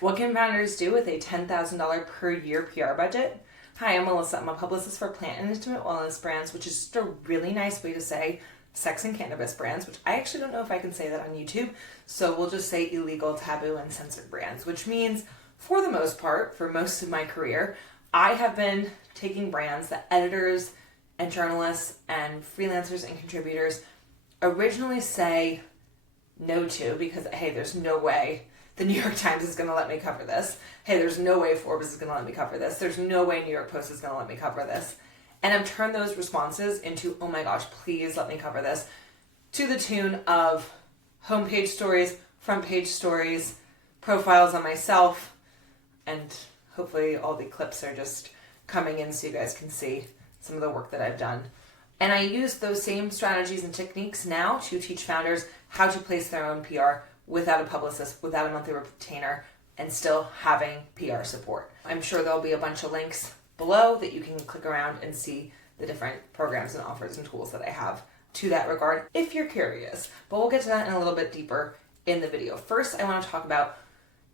What can founders do with a $10,000 per year PR budget? Hi, I'm Melissa. I'm a publicist for plant and intimate wellness brands, which is just a really nice way to say sex and cannabis brands, which I actually don't know if I can say that on YouTube. So we'll just say illegal, taboo, and censored brands, which means for the most part, for most of my career, I have been taking brands that editors and journalists and freelancers and contributors originally say no to because, hey, there's no way the New York Times is going to let me cover this. Hey, there's no way Forbes is going to let me cover this. There's no way New York Post is going to let me cover this. And I've turned those responses into, oh my gosh, please let me cover this, to the tune of homepage stories, front page stories, profiles on myself, and hopefully all the clips are just coming in so you guys can see some of the work that I've done. And I use those same strategies and techniques now to teach founders how to place their own PR without a publicist, without a monthly retainer, and still having PR support. I'm sure there'll be a bunch of links below that you can click around and see the different programs and offers and tools that I have to that regard if you're curious. But we'll get to that in a little bit deeper in the video. First, I want to talk about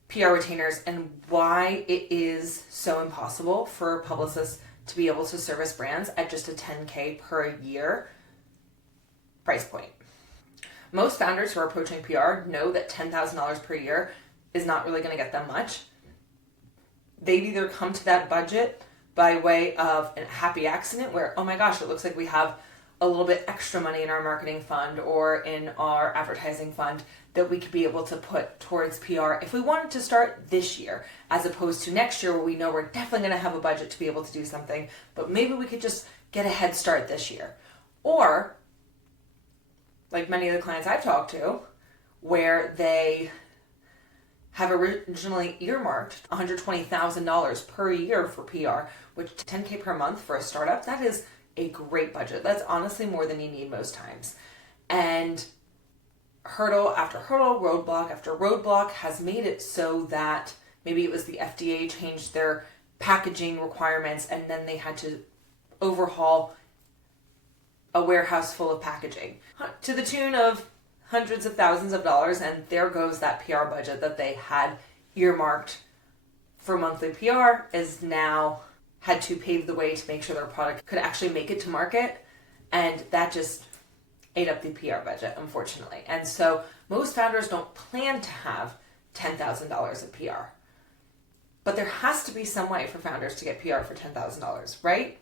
PR retainers and why it is so impossible for publicists to be able to service brands at just a $10K per year price point. Most founders who are approaching PR know that $10,000 per year is not really going to get them much. They've either come to that budget by way of a happy accident where, oh my gosh, it looks like we have a little bit extra money in our marketing fund or in our advertising fund that we could be able to put towards PR if we wanted to start this year, as opposed to next year where we know we're definitely going to have a budget to be able to do something, but maybe we could just get a head start this year. Or, like many of the clients I've talked to, where they have originally earmarked $120,000 per year for PR, which $10K per month for a startup, that is a great budget. That's honestly more than you need most times. And hurdle after hurdle, roadblock after roadblock has made it so that maybe it was the FDA changed their packaging requirements and then they had to overhaul a warehouse full of packaging to the tune of hundreds of thousands of dollars, and there goes that PR budget that they had earmarked for monthly PR is now had to pave the way to make sure their product could actually make it to market, and that just ate up the PR budget, unfortunately. And so most founders don't plan to have $10,000 of PR. But there has to be some way for founders to get PR for $10,000, right?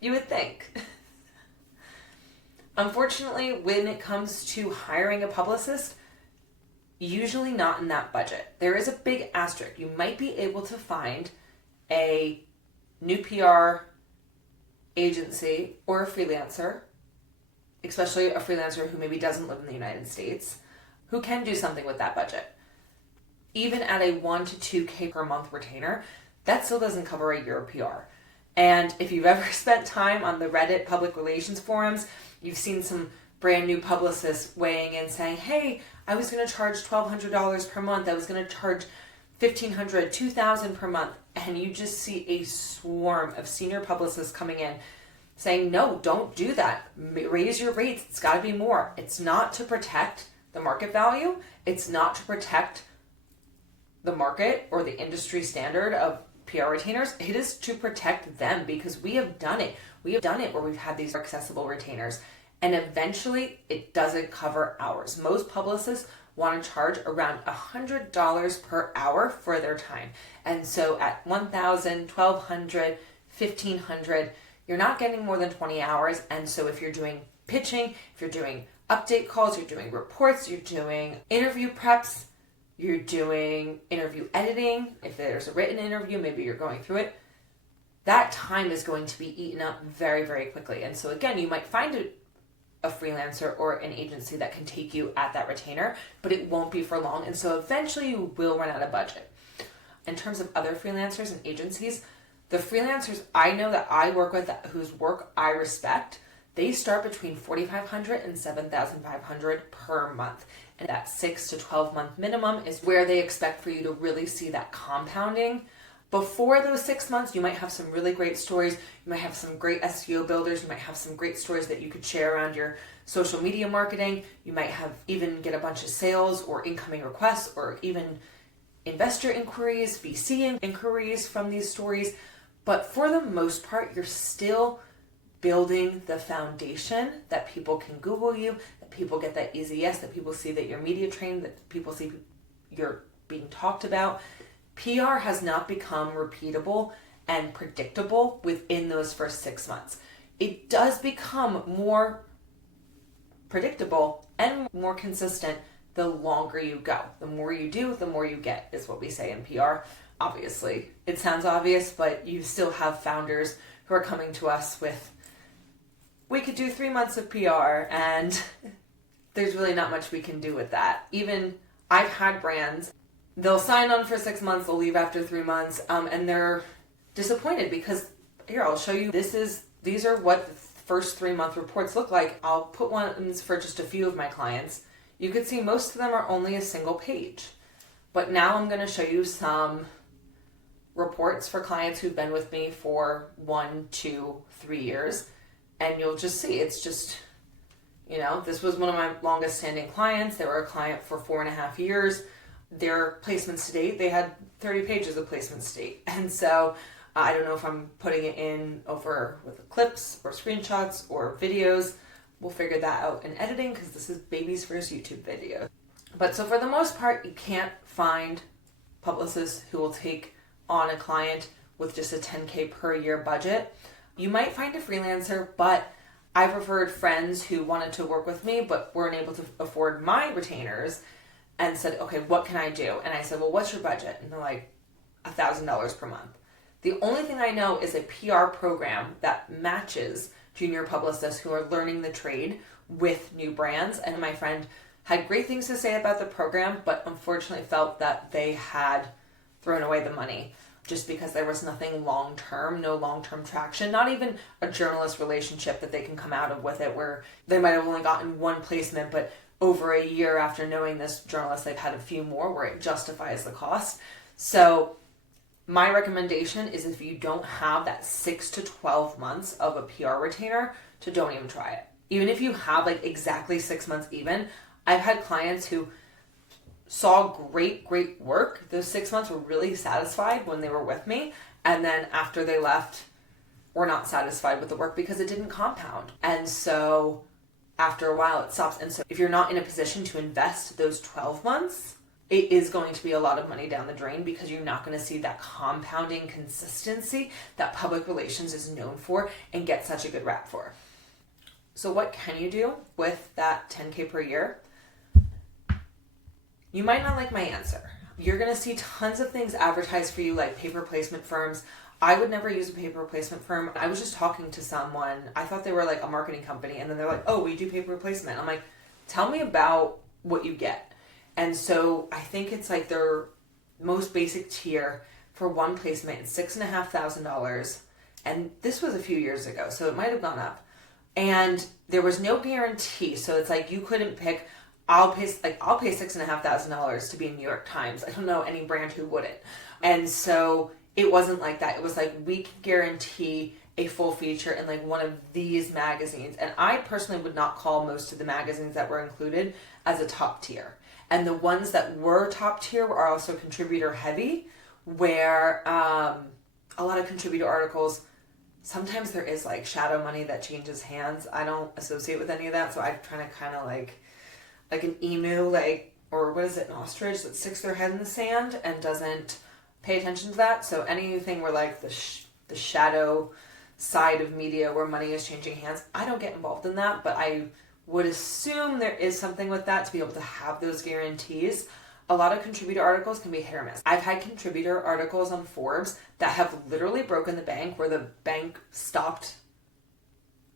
You would think. Unfortunately, when it comes to hiring a publicist, usually not in that budget. There is a big asterisk. You might be able to find a new PR agency or a freelancer, especially a freelancer who maybe doesn't live in the United States, who can do something with that budget. Even at a 1 to 2K per month retainer, that still doesn't cover a year of PR. And if you've ever spent time on the Reddit public relations forums, you've seen some brand new publicists weighing in saying, hey, I was going to charge $1,200 per month. I was going to charge $1,500, $2,000 per month. And you just see a swarm of senior publicists coming in saying, no, don't do that. Raise your rates. It's got to be more. It's not to protect the market value. It's not to protect the market or the industry standard of PR retainers. It is to protect them because we have done it. We have done it where we've had these accessible retainers, and eventually it doesn't cover hours. Most publicists want to charge around $100 per hour for their time. And so at $1,000, $1,200, $1,500, you're not getting more than 20 hours. And so if you're doing pitching, if you're doing update calls, you're doing reports, you're doing interview preps, you're doing interview editing, if there's a written interview, maybe you're going through it, that time is going to be eaten up very, very quickly. And so again, you might find a freelancer or an agency that can take you at that retainer, but it won't be for long. And so eventually you will run out of budget. In terms of other freelancers and agencies, the freelancers I know that I work with, whose work I respect, they start between $4,500 and $7,500 per month. And that 6 to 12 month minimum is where they expect for you to really see that compounding. Before those 6 months, you might have some really great stories. You might have some great SEO builders. You might have some great stories that you could share around your social media marketing. You might have even get a bunch of sales or incoming requests, or even investor inquiries, VC inquiries from these stories. But for the most part, you're still building the foundation that people can Google you, that people get that easy yes, that people see that you're media trained, that people see you're being talked about. PR has not become repeatable and predictable within those first 6 months. It does become more predictable and more consistent the longer you go. The more you do, the more you get, is what we say in PR. Obviously, it sounds obvious, but you still have founders who are coming to us with, we could do 3 months of PR, and there's really not much we can do with that. Even I've had brands, they'll sign on for 6 months, they'll leave after 3 months, and they're disappointed because, here, I'll show you, these are what the first 3 month reports look like. I'll put ones for just a few of my clients. You can see most of them are only a single page. But now I'm going to show you some reports for clients who've been with me for 1, 2, 3 years. And you'll just see, it's just, this was one of my longest standing clients. They were a client for 4.5 years. Their placements to date, they had 30 pages of placements to date. And so I don't know if I'm putting it in over with clips or screenshots or videos. We'll figure that out in editing because this is baby's first YouTube video. But so for the most part, you can't find publicists who will take on a client with just a $10K per year budget. You might find a freelancer, but I've referred friends who wanted to work with me but weren't able to afford my retainers and said, okay, what can I do? And I said, well, what's your budget? And they're like, $1,000 per month. The only thing I know is a PR program that matches junior publicists who are learning the trade with new brands. And my friend had great things to say about the program, but unfortunately felt that they had thrown away the money just because there was nothing long-term, no long-term traction, not even a journalist relationship that they can come out of with it, where they might have only gotten one placement, but over a year after knowing this journalist, they've had a few more where it justifies the cost. So my recommendation is, if you don't have that 6 to 12 months of a PR retainer, to don't even try it. Even if you have like exactly 6 months even, I've had clients who saw great work. Those 6 months were really satisfied when they were with me. And then after they left, were not satisfied with the work because it didn't compound. And so after a while it stops. And so if you're not in a position to invest those 12 months, it is going to be a lot of money down the drain because you're not going to see that compounding consistency that public relations is known for and gets such a good rap for. So what can you do with that 10K per year? You might not like my answer. You're going to see tons of things advertised for you, like paper placement firms. I would never use a paper placement firm. I was just talking to someone. I thought they were like a marketing company, and then they're like, oh, we do paper placement. I'm like, tell me about what you get. And so I think it's like their most basic tier for one placement is $6,500. And this was a few years ago, so it might have gone up. And there was no guarantee. So it's like you couldn't pick, I'll pay $6,500 to be in New York Times. I don't know any brand who wouldn't. And so it wasn't like that. It was like, we can guarantee a full feature in like one of these magazines. And I personally would not call most of the magazines that were included as a top tier. And the ones that were top tier are also contributor heavy, where a lot of contributor articles, sometimes there is like shadow money that changes hands. I don't associate with any of that. So I'm trying to kind of like an emu, or what is it, an ostrich that sticks their head in the sand and doesn't pay attention to that. So anything where like the shadow side of media where money is changing hands, I don't get involved in that, but I would assume there is something with that to be able to have those guarantees. A lot of contributor articles can be hit or miss. I've had contributor articles on Forbes that have literally broken the bank, where the bank stopped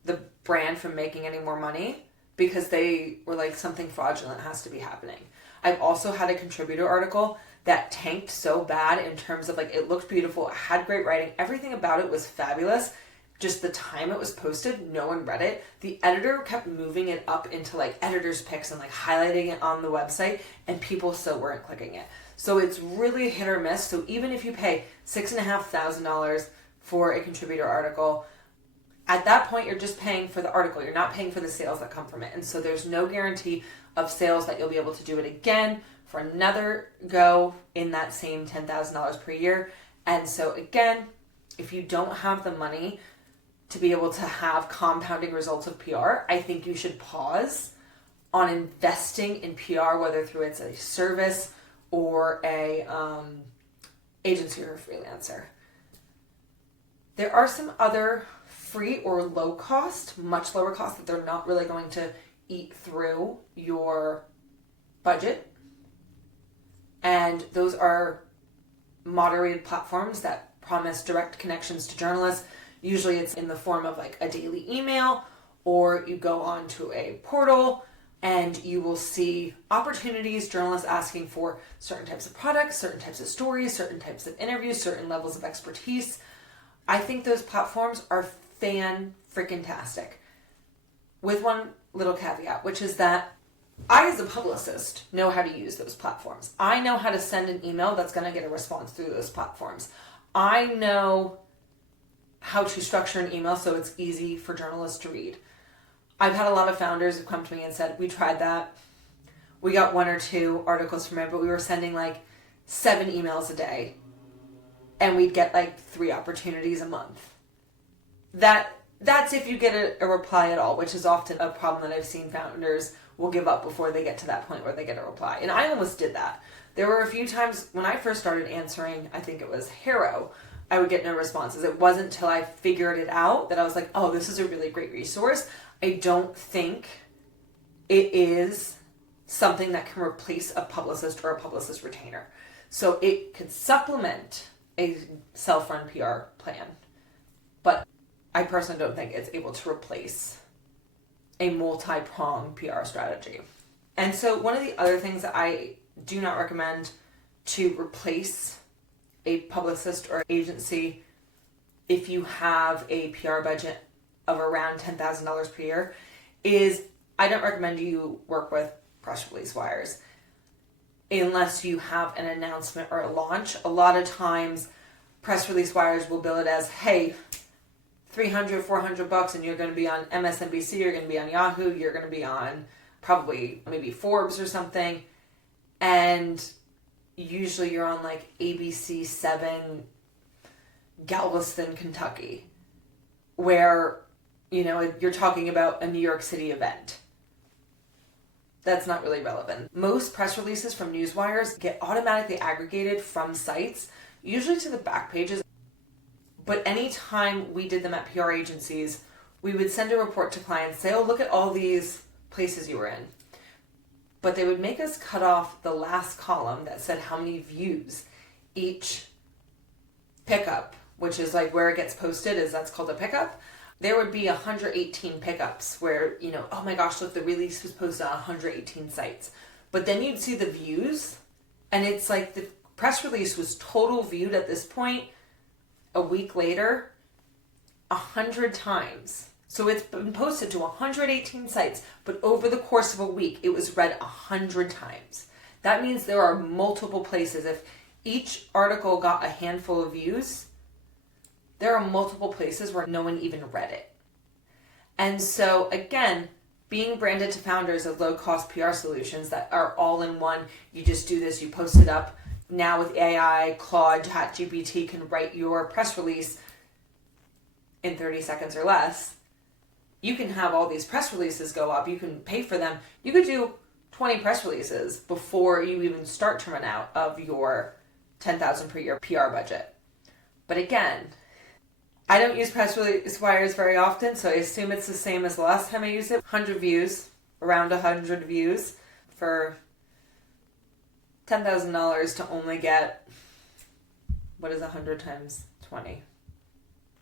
the brand from making any more money because they were like, something fraudulent has to be happening. I've also had a contributor article that tanked so bad in terms of like, it looked beautiful, it had great writing, everything about it was fabulous. Just the time it was posted, no one read it. The editor kept moving it up into like editor's picks and like highlighting it on the website, and people still weren't clicking it. So it's really hit or miss. So even if you pay $6,500 for a contributor article, at that point you're just paying for the article. You're not paying for the sales that come from it. And so there's no guarantee of sales that you'll be able to do it again for another go in that same $10,000 per year. And so again, if you don't have the money to be able to have compounding results of PR, I think you should pause on investing in PR, whether through it's a service or a agency or a freelancer. There are some other free or low cost, much lower cost, that they're not really going to eat through your budget. And those are moderated platforms that promise direct connections to journalists. Usually it's in the form of like a daily email, or you go on to a portal and you will see opportunities, journalists asking for certain types of products, certain types of stories, certain types of interviews, certain levels of expertise. I think those platforms are fan-freaking-tastic. With one little caveat, which is that I, as a publicist, know how to use those platforms. I know how to send an email that's going to get a response through those platforms. I know how to structure an email so it's easy for journalists to read. I've had a lot of founders who come to me and said, we tried that. We got 1 or 2 articles from it, but we were sending like 7 emails a day. And we'd get like 3 opportunities a month. That's if you get a reply at all, which is often a problem that I've seen founders will give up before they get to that point where they get a reply. And I almost did that. There were a few times when I first started answering, I think it was Harrow, I would get no responses. It wasn't until I figured it out that I was like, oh, this is a really great resource. I don't think it is something that can replace a publicist or a publicist retainer. So it could supplement a self-run PR plan, but I personally don't think it's able to replace a multi-pronged PR strategy. And so one of the other things that I do not recommend to replace a publicist or agency if you have a PR budget of around $10,000 per year is I don't recommend you work with press release wires unless you have an announcement or a launch. A lot of times press release wires will bill it as, hey, $300, $400 and you're going to be on MSNBC, you're going to be on Yahoo, you're going to be on probably maybe Forbes or something. And usually you're on like ABC 7 Galveston, Kentucky, where, you know, you're talking about a New York City event. That's not really relevant. Most press releases from newswires get automatically aggregated from sites, usually to the back pages. But anytime we did them at PR agencies, we would send a report to clients, say, oh, look at all these places you were in. But they would make us cut off the last column that said how many views each pickup, which is like where it gets posted, that's called a pickup. There would be 118 pickups where, you know, oh my gosh, look, the release was posted on 118 sites. But then you'd see the views, and it's like the press release was total viewed at this point a week later 100 times. So it's been posted to 118 sites, but over the course of a week, it was read 100 times. That means there are multiple places. If each article got a handful of views, there are multiple places where no one even read it. And so again, being branded to founders of low-cost PR solutions that are all in one, you just do this, you post it up. Now with AI, Claude, ChatGPT can write your press release in 30 seconds or less. You can have all these press releases go up. You can pay for them. You could do 20 press releases before you even start to run out of your $10,000 per year PR budget. But again, I don't use press release wires very often, so I assume it's the same as the last time I used it. 100 views, around 100 views for $10,000 to only get, what is 100 times 20?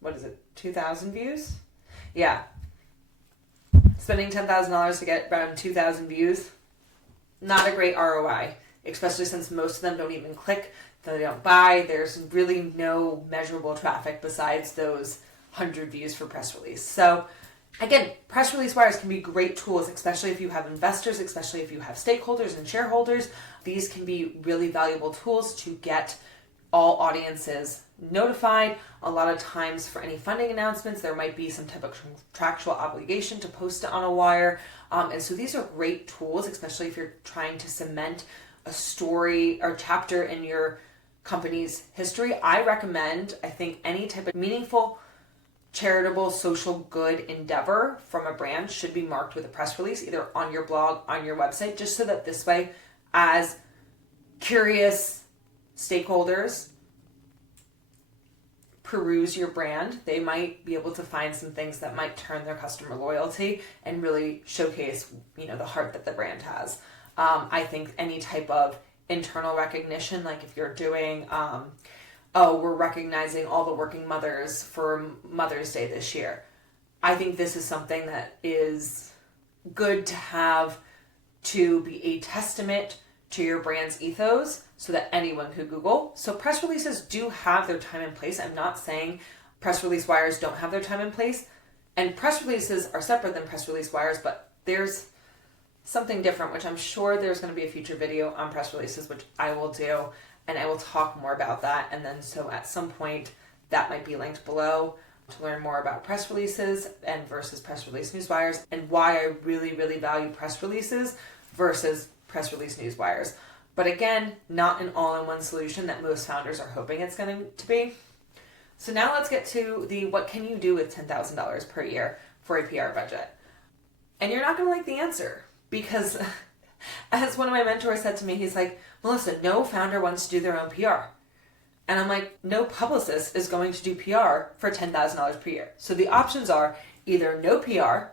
What is it, 2,000 views? Yeah. Spending $10,000 to get around 2,000 views, not a great ROI, especially since most of them don't even click, they don't buy. There's really no measurable traffic besides those 100 views for press release. So again, press release wires can be great tools, especially if you have investors, especially if you have stakeholders and shareholders. These can be really valuable tools to get all audiences notified. A lot of times for any funding announcements, there might be some type of contractual obligation to post it on a wire. And so these are great tools, especially if you're trying to cement a story or chapter in your company's history, I think any type of meaningful, charitable, social good endeavor from a brand should be marked with a press release, either on your blog, on your website, just so that this way, as curious stakeholders peruse your brand, they might be able to find some things that might turn their customer loyalty and really showcase, the heart that the brand has. I think any type of internal recognition, like if you're doing, we're recognizing all the working mothers for Mother's Day this year. I think this is something that is good to have to be a testament to your brand's ethos so that anyone could Google. So press releases do have their time and place. I'm not saying press release wires don't have their time and place. And press releases are separate than press release wires, but there's something different, which I'm sure there's going to be a future video on press releases, which I will do, and I will talk more about that. And then so at some point that might be linked below to learn more about press releases and versus press release newswires, and why I really, really value press releases versus press release newswires. But again, not an all-in-one solution that most founders are hoping it's going to be. So now let's get to the what can you do with $10,000 per year for a PR budget. And you're not going to like the answer, because as one of my mentors said to me, he's like, Melissa, no founder wants to do their own PR. And I'm like, no publicist is going to do PR for $10,000 per year. So the options are either no PR,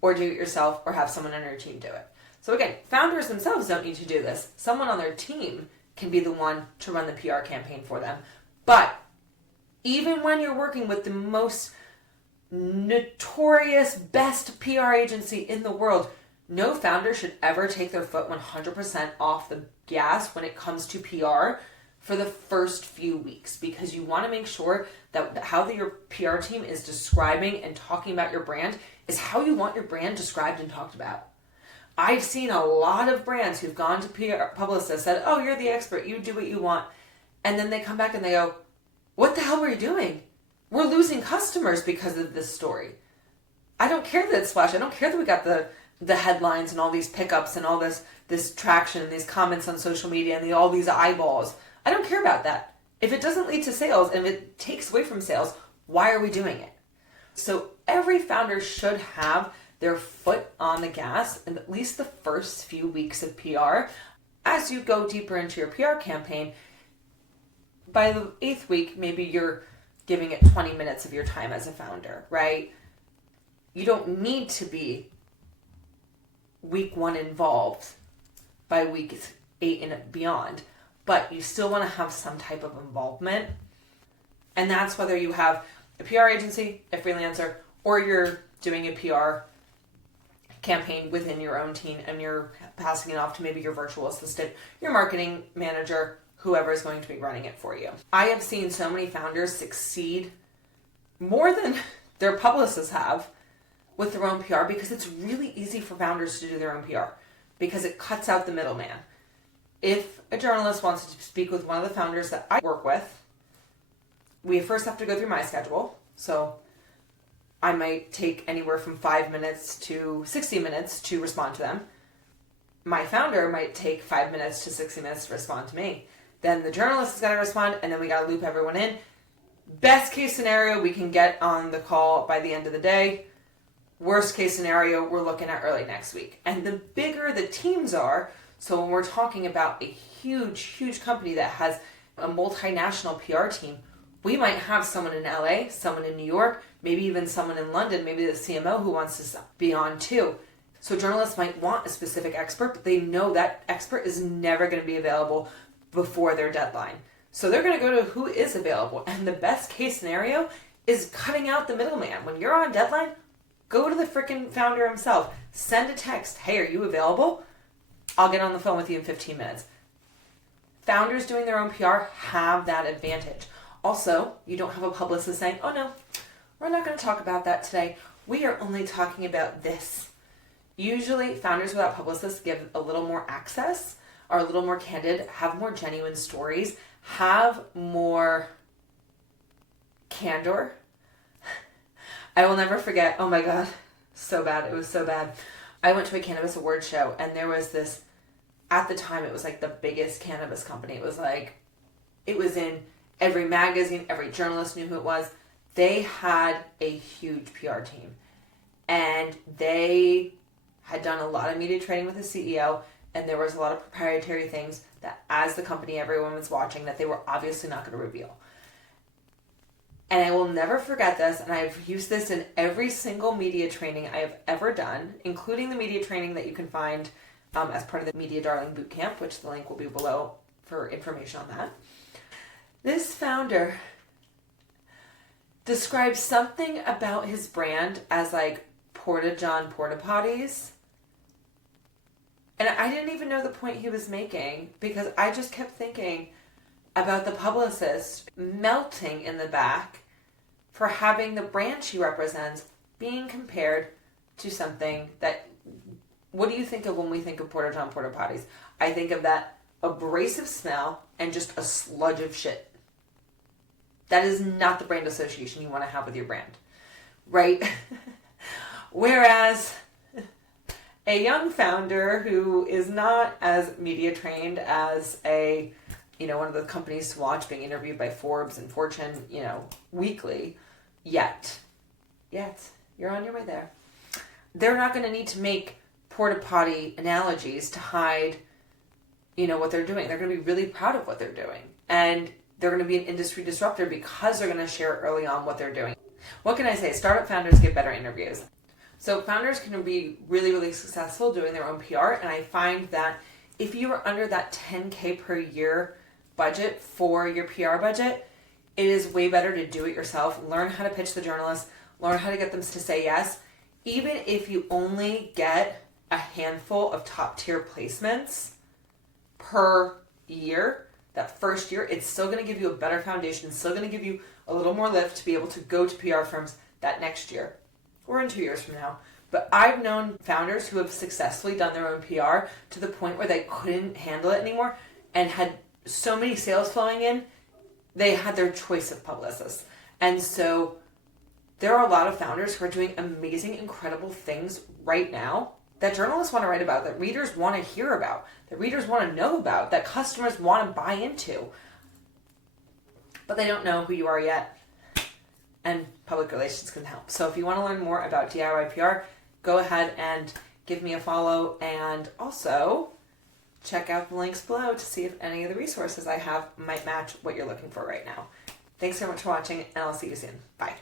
or do it yourself, or have someone on your team do it. So again, founders themselves don't need to do this. Someone on their team can be the one to run the PR campaign for them. But even when you're working with the most notorious, best PR agency in the world, no founder should ever take their foot 100% off the gas when it comes to PR for the first few weeks, because you want to make sure that how your PR team is describing and talking about your brand is how you want your brand described and talked about. I've seen a lot of brands who've gone to PR publicists, said, oh, you're the expert, you do what you want. And then they come back and they go, what the hell were you doing? We're losing customers because of this story. I don't care that it's flash. I don't care that we got the headlines and all these pickups and all this traction and these comments on social media and all these eyeballs. I don't care about that. If it doesn't lead to sales and if it takes away from sales, why are we doing it? So every founder should have their foot on the gas in at least the first few weeks of PR. As you go deeper into your PR campaign, by the 8th week, maybe you're giving it 20 minutes of your time as a founder, right? You don't need to be week 1 involved by week 8 and beyond, but you still want to have some type of involvement. And that's whether you have a PR agency, a freelancer, or you're doing a PR campaign within your own team and you're passing it off to maybe your virtual assistant, your marketing manager, whoever is going to be running it for you. I have seen so many founders succeed more than their publicists have with their own PR, because it's really easy for founders to do their own PR because it cuts out the middleman. If a journalist wants to speak with one of the founders that I work with, we first have to go through my schedule. So I might take anywhere from 5 minutes to 60 minutes to respond to them. My founder might take 5 minutes to 60 minutes to respond to me. Then the journalist is going to respond, and then we got to loop everyone in. Best case scenario, we can get on the call by the end of the day. Worst case scenario, we're looking at early next week. And the bigger the teams are, so when we're talking about a huge, huge company that has a multinational PR team, we might have someone in LA, someone in New York, maybe even someone in London, maybe the CMO who wants to be on too. So journalists might want a specific expert, but they know that expert is never going to be available before their deadline. So they're going to go to who is available. And the best case scenario is cutting out the middleman. When you're on deadline, go to the freaking founder himself. Send a text. Hey, are you available? I'll get on the phone with you in 15 minutes. Founders doing their own PR have that advantage. Also, you don't have a publicist saying, oh no, we're not going to talk about that today. We are only talking about this. Usually, founders without publicists give a little more access, are a little more candid, have more genuine stories, have more candor. I will never forget, oh my God, so bad. It was so bad. I went to a cannabis award show and there was this at the time, it was like the biggest cannabis company. It was in every magazine, every journalist knew who it was. They had a huge PR team, and they had done a lot of media training with the CEO, and there was a lot of proprietary things that as the company everyone was watching that they were obviously not going to reveal. And I will never forget this, and I've used this in every single media training I have ever done, including the media training that you can find as part of the Media Darling Bootcamp, which the link will be below for information on that. This founder describes something about his brand as like Porta-John porta potties. And I didn't even know the point he was making because I just kept thinking about the publicist melting in the back for having the brand she represents being compared to something that, what do you think of when we think of Porta-John porta potties? I think of that abrasive smell and just a sludge of shit. That is not the brand association you want to have with your brand, right? Whereas a young founder who is not as media trained as one of the companies to watch being interviewed by Forbes and Fortune, weekly, yet, you're on your way there. They're not going to need to make porta potty analogies to hide, what they're doing. They're going to be really proud of what they're doing. And they're going to be an industry disruptor because they're going to share early on what they're doing. What can I say? Startup founders get better interviews. So founders can be really, really successful doing their own PR. And I find that if you are under that $10K per year budget for your PR budget, it is way better to do it yourself. Learn how to pitch the journalists. Learn how to get them to say yes. Even if you only get a handful of top tier placements per year, that first year, it's still going to give you a better foundation. It's still going to give you a little more lift to be able to go to PR firms that next year or in 2 years from now. But I've known founders who have successfully done their own PR to the point where they couldn't handle it anymore and had so many sales flowing in, they had their choice of publicists. And so there are a lot of founders who are doing amazing, incredible things right now that journalists want to write about, that readers want to hear about, that readers want to know about, that customers want to buy into. But they don't know who you are yet. And public relations can help. So if you want to learn more about DIY PR, go ahead and give me a follow. And also check out the links below to see if any of the resources I have might match what you're looking for right now. Thanks so much for watching, and I'll see you soon. Bye.